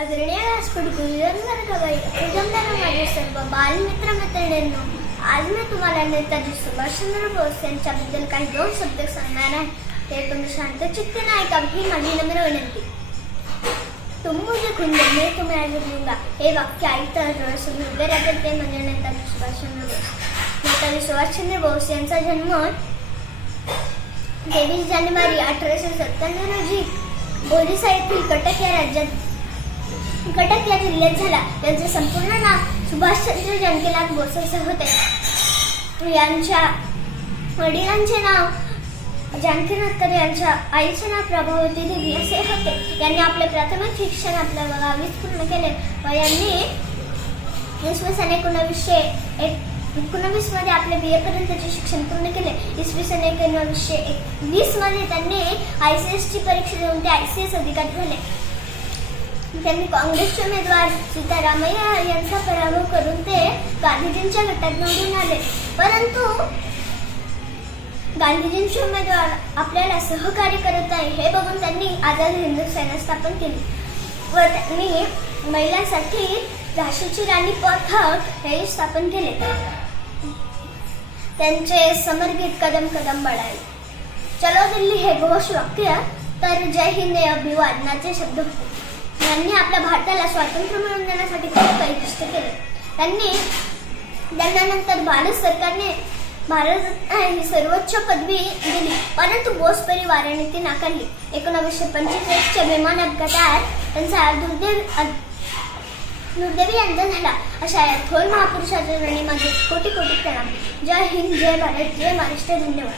आदरणीय व्यासपीठ गुरुजन गवाई उजमदार माझे सर्व बालमित्र मैत्रिणींनो, आज मी तुम्हाला नेताजी सुभाषचंद्र बोस यांच्याबद्दल काही दोन शब्द सांगणार आहे. ते तुम्ही शांतचित्ते ऐकावे ही माझी नम्र विनंती. तुम मुझे खून दो मैं तुम्हें आज़ाद दूंगा हे वाक्य ऐकताच डोळ्यासमोर उभे राहतात ते म्हणजे नेताजी सुभाषचंद्र बोस. नेताजी सुभाषचंद्र बोस यांचा जन्म 23 जानेवारी 1897 रोजी ओरिसा येथील कटक या जिल्ह्यात झाला. त्यांचे संपूर्ण नाव सुभाषचंद्र जानकीलाल बोस असे होते. यांच्या वडिलांचे नाव जानकीनाथ तर यांच्या आईचे नाव प्रभावती देवी असे होते. यांनी आपले प्राथमिक शिक्षण आपल्या गावीच पूर्ण केले व यांनी इसवी सन 1919 मध्ये आपले BA पर्यंतचे शिक्षण पूर्ण केले. इसवी सन 1920 मध्ये त्यांनी ICS ची परीक्षा देऊन ते ICS अधिकारी झाले. त्यांनी काँग्रेसचे उमेदवार सीतारामय्या यांचा पराभव करून ते गांधीजींच्या गटात निवडून आले. परंतु गांधीजींचे उमेदवार आपल्याला सहकार्य करत आहे हे बघून त्यांनी आझाद हिंद सेना स्थापन केली व त्यांनी महिलांसाठी झाशीची राणी पथक हे स्थापन केले. त्यांचे समरगीत कदम कदम बढ़ाए, चलो दिल्ली हे घोष वाक्य तर जय हिंद हे अभिवादनाचे शब्द होते. यांनी आपल्या भारताला स्वातंत्र्य मिळवून देण्यासाठी खूप काही कष्ट केले. त्यांना नंतर भारत सरकारने भारत ही सर्वोच्च पदवी दिली, परंतु बोस परिवाराने ती नाकारली. 1945 च्या विमान अपघातात त्यांचा दुर्दैवी अंत झाला. अशा या थोर महापुरुषाच्या चरणी माझे कोटी कोटी प्रणाम. जय हिंद, जय भारत, जय महाराष्ट्र. धन्यवाद.